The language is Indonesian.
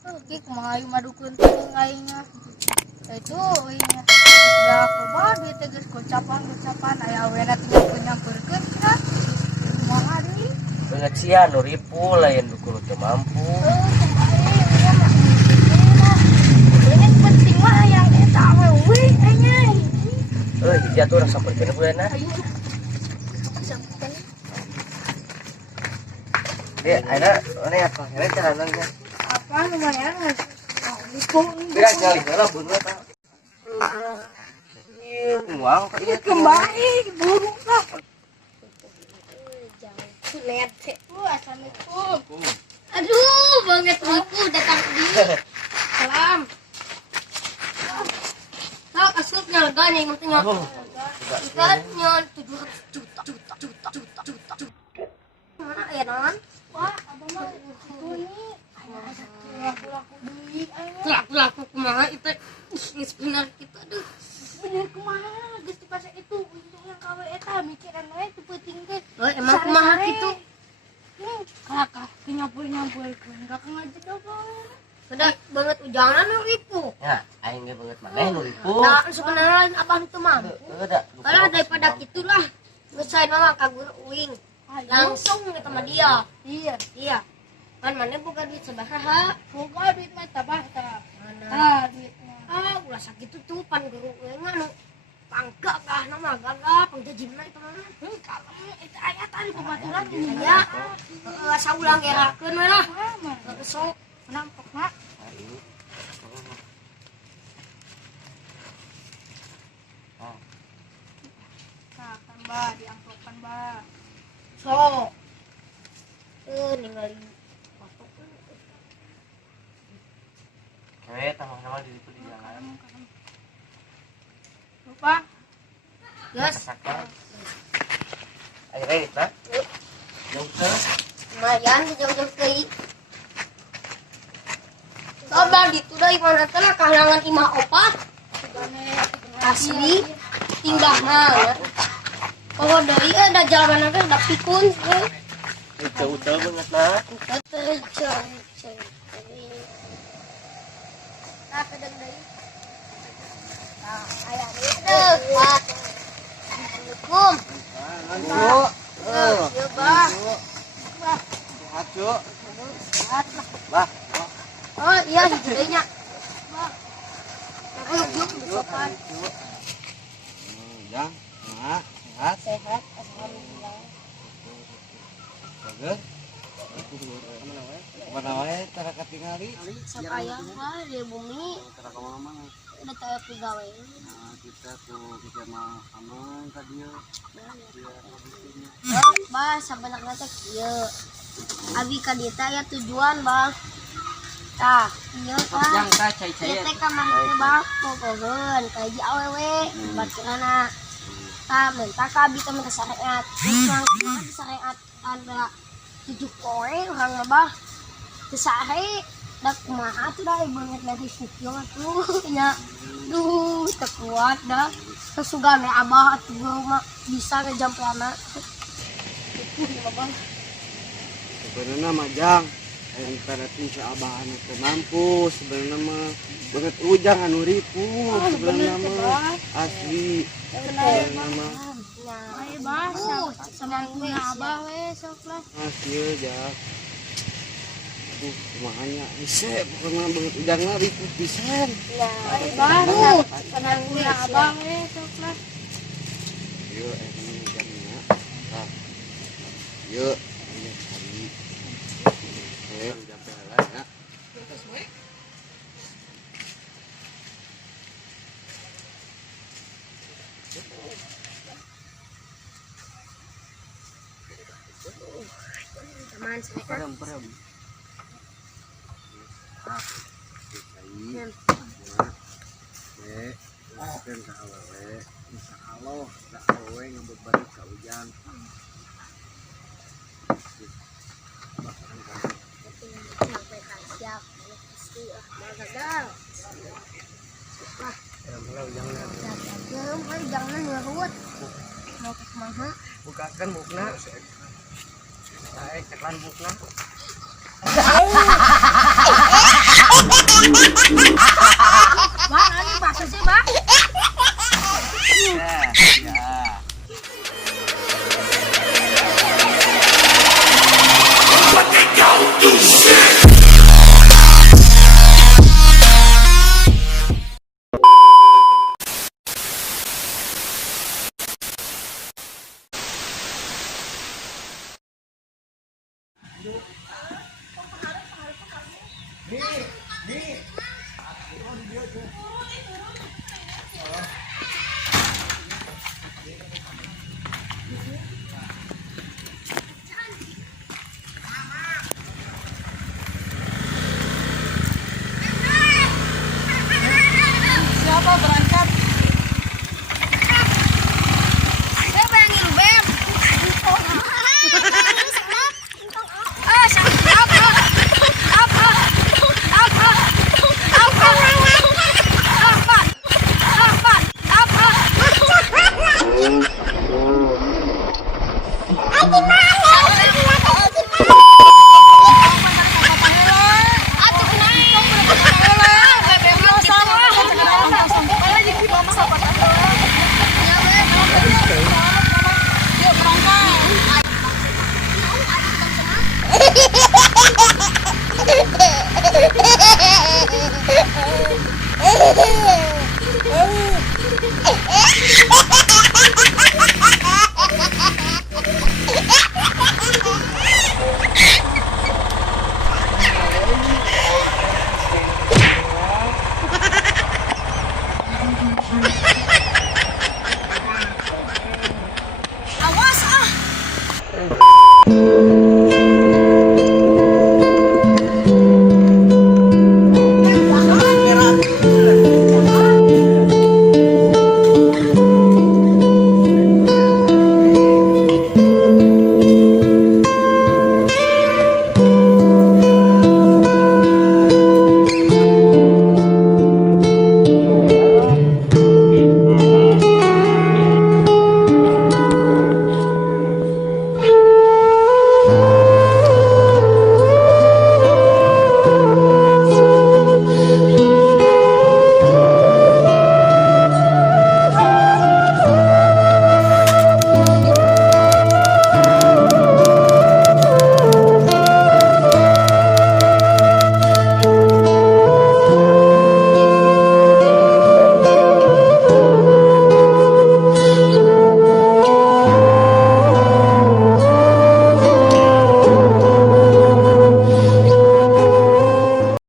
Kik kumaha madukeun teh aingnya. Itu nya. Ya aku mah dia teh geus gocapan aya awena teh nyampeurkeun cenah. Kumaha deui? Beungeut sia nu ripu lain dukun teu mampu. Ini penting mah yang eta we nya. Hiji atuh urang sampeurkeun we na. Dia ada mana apa? Ini cara nangnya. Apa lumayan nggak? Itu Kira kali lah bunga tak. Uang ini kembali burung lah. Lihat sih. Assalamualaikum. Aduh, banget aku datang di. Salam. Nah, asupnya lega nih maksudnya. Ikannya 700 juta. Mana ya non? Wah, abang mah itu ini laku duit laku kumaha itu geus bener kita aduh bener kumaha geus dipasang itu untung yang kawe eta mikiran we teu penting teh emang kumaha kitu kakak nyampur-nyampurkeun kakak ngajak apa udah banget ujangan nu ripu ya aing ge banget maneh nu ripu nah sebenarnya abang teu mampu kalau daripada kitulah geus sae mah ka guru uing langsung ke sama dia iya kan mana boga duit sabaraha boga duit mah tabah ta mana duitnya ulah sakitu tuh pan guru nganu pangga kah nama gagah pangjajimna itu mah kalem itu aya tadi pembaturan ini ya saulang gerakeun we lah sok nampakna kan ba diangkotkan ba sok ningali cewek tambah-tambah di situ di jalan lupa gas ayo reit nah jauh lumayan jauh-jauh teuing coba gitu deui mana teh kalangan imah opat asli tinggal mah oh deui ada jalan ge da pikun ucel banget nah nah pedeng deui nah aya deui teh Pak Assalamualaikum ya bah Hacu bah oh iya hiji deui nya bah yuk besokan yang sehat sehat alhamdulillah bagus kemana wae tara katingali sok aya mah di bumi tara ka mana udah taya pegawai kita tuh kita mah aman ka dieu bah sabenerna teh kieu abi ka dieu teh aya tujuan bang tah ieu tah yang tah cai-cai ieu teh kamari teh bang pokokeun ka hiji awewe baturana tah mentah ka abi teh minta syariat urang syariat ada 7 poe urang mah bah teu sahe da kumaha tuh da banget lagi sukieu atuh nya duh teu kuat dah sesugane abah atuh guru mah bisa ngejampeana itu mah bang sebenarnya majang antara tiga abahan itu mampu sebenarnya mah banget ujang anu ripu sebenarnya mah asli sebenarnya mah ayo bah sama gue abah we sok lah asli aja kumahanya ise bukan banget ujang lah ripu pisan ayo bah sama gue abah we sok lah yuk ini ujangnya yuk ini hari udah jalan ya teman saya perem dan kawe insya Allah tak kawe ngebebari ka hujan siap pasti gagal jangan ngerut mau ke mana bukakan bukna saya ceklan bukna Bang, ini bakso sih, Bang. Ya, ya. Siapa berangkat? Siapa yang ngilu, Beb? Awas ah.